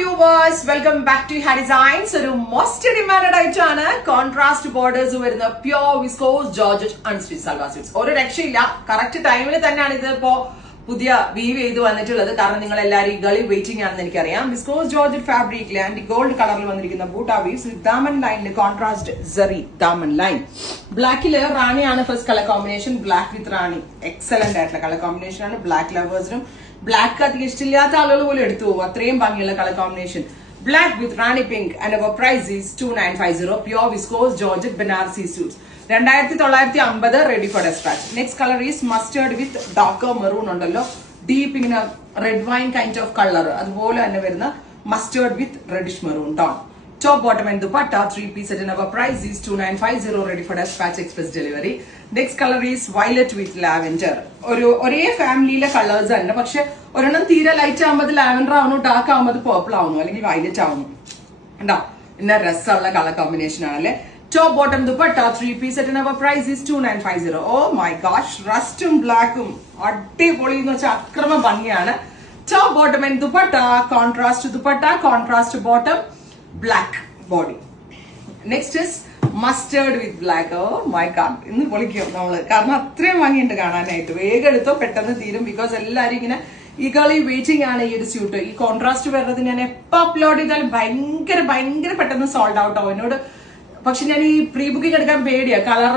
viewers, welcome back to Hair Designs. ഒരു most demanded ആയിട്ടാണ് contrast borders വരുന്ന pure viscose georgette unstitched salwar suits. ഒരു രക്ഷയില്ല, കറക്റ്റ് ടൈമിൽ തന്നെയാണ് ഇത് ഇപ്പോ പുതിയ വീവ് ചെയ്ത് വന്നിട്ടുള്ളത്. കാരണം നിങ്ങൾ എല്ലാവരും ഈഗളി വെയിറ്റിംഗ് ആണെന്ന് എനിക്കറിയാം. വിസ്കോസ് ജോർജറ്റ് ഫാബ്രിക്കിൽ ആൻഡ് ഗോൾഡ് കളറിൽ വന്നിരിക്കുന്ന ബൂട്ടാ വീവ്സ് വിത്ത് ദാമൻ ലൈനിൽ കോൺട്രാസ്റ്റ് സെറി ദാമൻ ലൈൻ. ബ്ലാക്കില് റാണിയാണ് first colour combination. Black with rani excellent ആയിട്ടുള്ള കളർ കോമ്പിനേഷൻ ആണ്. ബ്ലാക്ക് ലവേഴ്സിനും ബ്ലാക്ക് അധികം ഇഷ്ടമില്ലാത്ത ആളുകൾ പോലും എടുത്തു പോകും, അത്രയും ഭംഗിയുള്ള colour combination. Black with rani pink and our price is 2950. Pure viscose georgette Banarasi suits 2950, ready for despatch. Next colour is mustard with darker maroon ഉണ്ടല്ലോ, ഡീപ്പ് ഇങ്ങനെ red wine kind of colour, അതുപോലെ തന്നെ വരുന്ന mustard with reddish maroon tone. Top, bottom and dupatta, 3-piece set and our price is 2950, ready for dispatch express delivery. Next color is violet with lavender. ഒരേ ഫാമിലിയിലെ colours തന്നെ, പക്ഷെ ഒരെണ്ണം തീരെ light ആകുമ്പോൾ ലാവൻഡർ ആവുന്നു, ഡാർക്ക് ആകുമ്പോൾ പേർപ്പിൾ ആവുന്നു, അല്ലെങ്കിൽ വയലറ്റ് ആവുന്നു. ഉണ്ടോ? ഇന്ന രസമുള്ള കളർ കോമ്പിനേഷൻ ആണല്ലേ. Top, bottom, dupatta, 3-piece set and our price is 2950. Oh my gosh, റസ്റ്റും ബ്ലാക്കും അടിപൊളി എന്ന് വെച്ചാൽ അക്രമ ഭംഗിയാണ്. Top, bottom and dupatta, contrast bottom, black body. Next is mustard with black. Oh my god, ഇന്ന് പൊളിക്കും നമ്മള്, കാരണം അത്രയും ഭംഗിയുണ്ട് കാണാനായിട്ട്. വേഗം എടുത്തോ, പെട്ടെന്ന് തീരും. ബിക്കോസ് എല്ലാരും ഇങ്ങനെ ഈഗളി വെയിറ്റിംഗ് ആണ് ഈ ഒരു സ്യൂട്ട്. ഈ കോൺട്രാസ്റ്റ് വരുന്നത് ഞാൻ എപ്പോ അപ്ലോഡ് ചെയ്താലും ഭയങ്കര പെട്ടെന്ന് സോൾഡ് ഔട്ട് ആവും എന്നോട്. പക്ഷെ ഞാൻ ഈ പ്രീ ബുക്കിംഗ് എടുക്കാൻ പേടിയാ, കളർ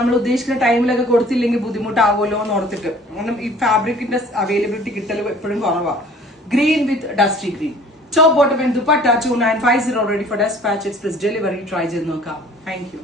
നമ്മൾ ഉദ്ദേശിക്കുന്ന ടൈമിലൊക്കെ കൊടുത്തില്ലെങ്കിൽ ബുദ്ധിമുട്ടാവുമല്ലോ എന്ന് ഓർത്തിട്ട്. കാരണം ഈ ഫാബ്രിക്കിന്റെ അവൈലബിലിറ്റി കിട്ടൽ എപ്പോഴും കുറവാണ്. Green with dusty green. Top, bottom and dupatta 2950, ready for dispatch express delivery. Try ചെയ്ത് നോക്കാം. Thank you.